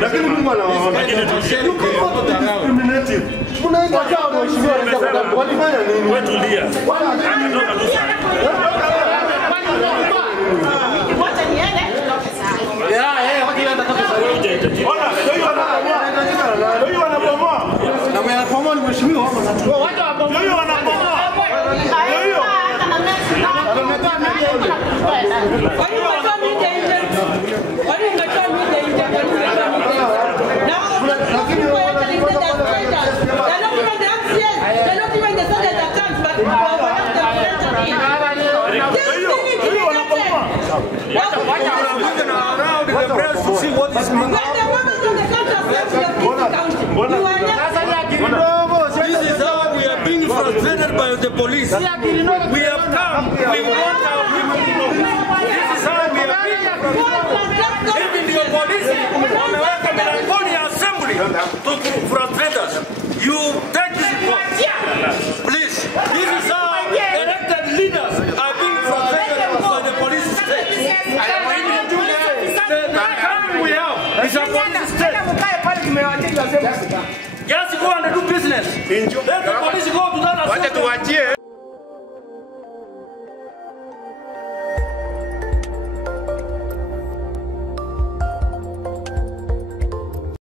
Lakini mimi wanaona discriminative. Unaenda kwa mheshimiwa walifanya nini? Wewe tulia. Wacha niende. Huyu wanabomoa. Na wanabomoa ni mheshimiwa wao na huyu wanabomoa. Huyu This is how we are being frustrated by the police. We have come, we want our people to know. This is how we are being frustrated. Even the police wameweka milangoni ya assembly to frustrate us. You take this report. Please, this is how elected leaders are being frustrated by the police state. The country we have is a police state. Just go and do business. Let the police go to that assembly.